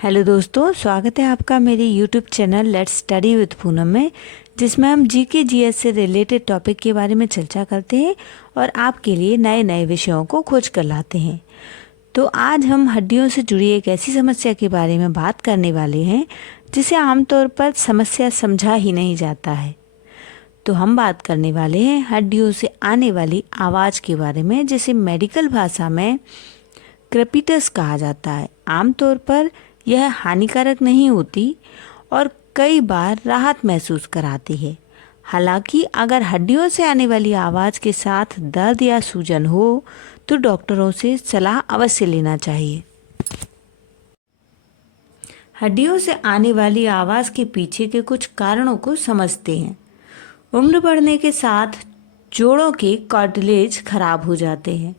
Hello दोस्तों, स्वागत है आपका मेरे YouTube channel let's study with Poonam में, जिसमें हम जीके जीएस से रिलेटेड टॉपिक के बारे में चर्चा करते हैं और आपके लिए नए नए विषयों को खोज कर लाते हैं। तो आज हम हड्डियों से जुड़ी एक ऐसी समस्या के बारे में बात करने वाले हैं जिसे आमतौर पर समस्या समझा ही नहीं जाता है। तो हम बात करने वाले हैं हड्डियों से आने वाली आवाज़ के बारे में, जिसे मेडिकल भाषा में क्रेपिटस कहा जाता है। आमतौर पर यह हानिकारक नहीं होती और कई बार राहत महसूस कराती है। हालांकि अगर हड्डियों से आने वाली आवाज़ के साथ दर्द या सूजन हो तो डॉक्टरों से सलाह अवश्य लेना चाहिए। हड्डियों से आने वाली आवाज़ के पीछे के कुछ कारणों को समझते हैं। उम्र बढ़ने के साथ जोड़ों के कार्टिलेज खराब हो जाते हैं।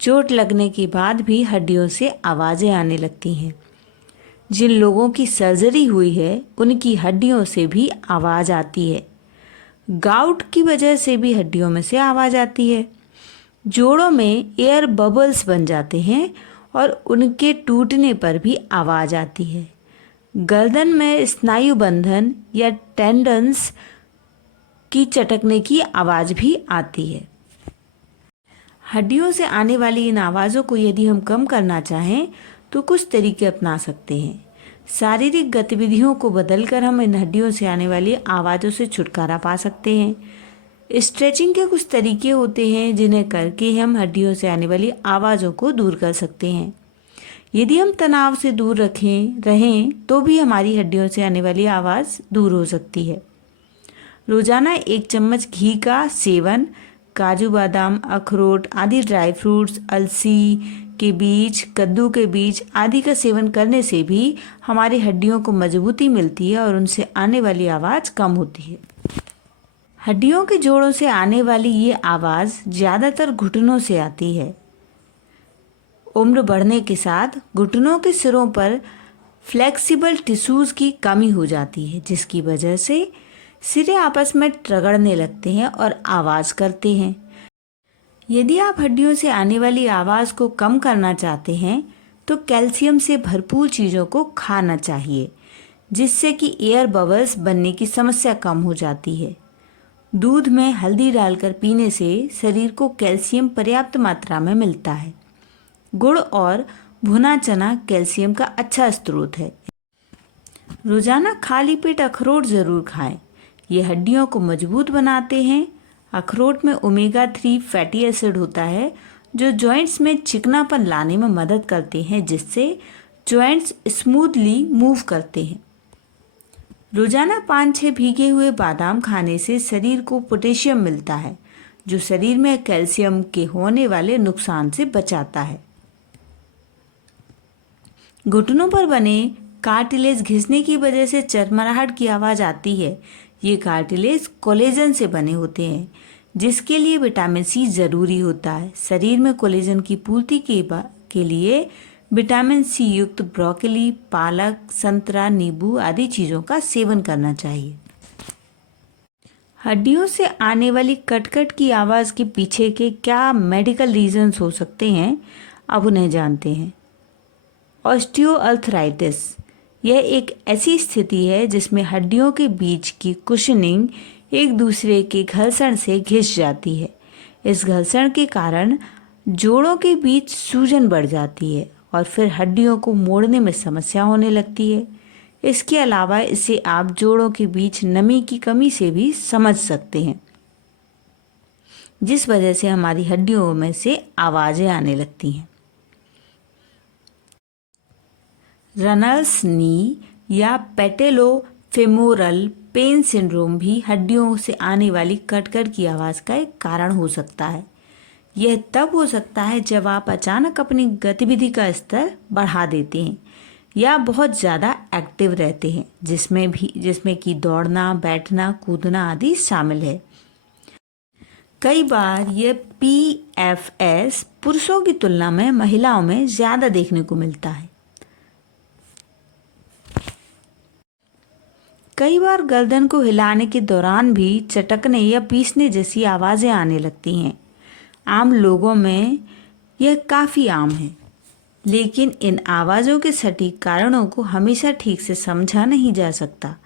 चोट लगने के बाद भी हड्डियों से आवाज़ें आने लगती हैं। जिन लोगों की सर्जरी हुई है उनकी हड्डियों से भी आवाज़ आती है। गाउट की वजह से भी हड्डियों में से आवाज़ आती है। जोड़ों में एयर बबल्स बन जाते हैं और उनके टूटने पर भी आवाज़ आती है। गर्दन में स्नायु बंधन या टेंडन्स की चटकने की आवाज़ भी आती है। हड्डियों से आने वाली इन आवाज़ों को यदि हम कम करना चाहें तो कुछ तरीके अपना सकते हैं। शारीरिक गतिविधियों को बदलकर हम इन हड्डियों से आने वाली आवाज़ों से छुटकारा पा सकते हैं। स्ट्रेचिंग के कुछ तरीके होते हैं जिन्हें करके हम हड्डियों से आने वाली आवाज़ों को दूर कर सकते हैं। यदि हम तनाव से दूर रहें तो भी हमारी हड्डियों से आने वाली आवाज़ दूर हो सकती है। रोज़ाना 1 चम्मच घी का सेवन, काजू बादाम, अखरोट आदि ड्राई फ्रूट्स, अलसी के बीज, कद्दू के बीज आदि का सेवन करने से भी हमारी हड्डियों को मजबूती मिलती है और उनसे आने वाली आवाज़ कम होती है। हड्डियों के जोड़ों से आने वाली ये आवाज़ ज़्यादातर घुटनों से आती है। उम्र बढ़ने के साथ घुटनों के सिरों पर फ्लेक्सिबल टिश्यूज़ की कमी हो जाती है, जिसकी वजह से सिरे आपस में रगड़ने लगते हैं और आवाज़ करते हैं। यदि आप हड्डियों से आने वाली आवाज़ को कम करना चाहते हैं तो कैल्शियम से भरपूर चीज़ों को खाना चाहिए, जिससे कि एयर बबल्स बनने की समस्या कम हो जाती है। दूध में हल्दी डालकर पीने से शरीर को कैल्शियम पर्याप्त मात्रा में मिलता है। गुड़ और भुना चना कैल्शियम का अच्छा स्रोत है। रोज़ाना खाली पेट अखरोट ज़रूर खाएं। ये हड्डियों को मजबूत बनाते हैं। अखरोट में ओमेगा 3 फैटी एसिड होता है जो जॉइंट्स में चिकनापन लाने में मदद करते हैं, जिससे जॉइंट्स स्मूथली मूव करते हैं। रोज़ाना 5-6 भीगे हुए बादाम खाने से शरीर को पोटेशियम मिलता है, जो शरीर में कैल्शियम के होने वाले नुकसान से बचाता है। घुटनों पर बने कार्टिलेज घिसने की वजह से चरमराहट की आवाज़ आती है। ये कार्टिलेज कोलेजन से बने होते हैं, जिसके लिए विटामिन सी ज़रूरी होता है। शरीर में कोलेजन की पूर्ति के लिए विटामिन सी युक्त ब्रोकली, पालक, संतरा, नींबू आदि चीज़ों का सेवन करना चाहिए। हड्डियों से आने वाली कटकट की आवाज़ के पीछे के क्या मेडिकल रीजंस हो सकते हैं, अब उन्हें जानते हैं। ऑस्टियोआर्थराइटिस यह एक ऐसी स्थिति है जिसमें हड्डियों के बीच की कुशनिंग एक दूसरे के घर्षण से घिस जाती है। इस घर्षण के कारण जोड़ों के बीच सूजन बढ़ जाती है और फिर हड्डियों को मोड़ने में समस्या होने लगती है। इसके अलावा इसे आप जोड़ों के बीच नमी की कमी से भी समझ सकते हैं, जिस वजह से हमारी हड्डियों में से आवाज़ें आने लगती हैं। रनर्स नी या पेटेलोफेमोरल पेन सिंड्रोम भी हड्डियों से आने वाली कटकट की आवाज़ का एक कारण हो सकता है। यह तब हो सकता है जब आप अचानक अपनी गतिविधि का स्तर बढ़ा देते हैं या बहुत ज़्यादा एक्टिव रहते हैं, जिसमें कि दौड़ना, बैठना, कूदना आदि शामिल है। कई बार यह PFS पुरुषों की तुलना में महिलाओं में ज़्यादा देखने को मिलता है। कई बार गर्दन को हिलाने के दौरान भी चटकने या पीसने जैसी आवाज़ें आने लगती हैं। आम लोगों में यह काफ़ी आम है, लेकिन इन आवाज़ों के सटीक कारणों को हमेशा ठीक से समझा नहीं जा सकता।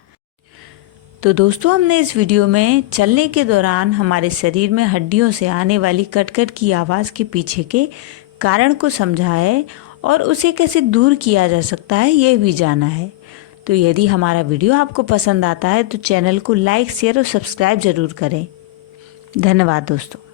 तो दोस्तों, हमने इस वीडियो में चलने के दौरान हमारे शरीर में हड्डियों से आने वाली कट-कट की आवाज़ के पीछे के कारण को समझा है और उसे कैसे दूर किया जा सकता है ये भी जाना है। तो यदि हमारा वीडियो आपको पसंद आता है तो चैनल को लाइक, शेयर और सब्सक्राइब ज़रूर करें। धन्यवाद दोस्तों।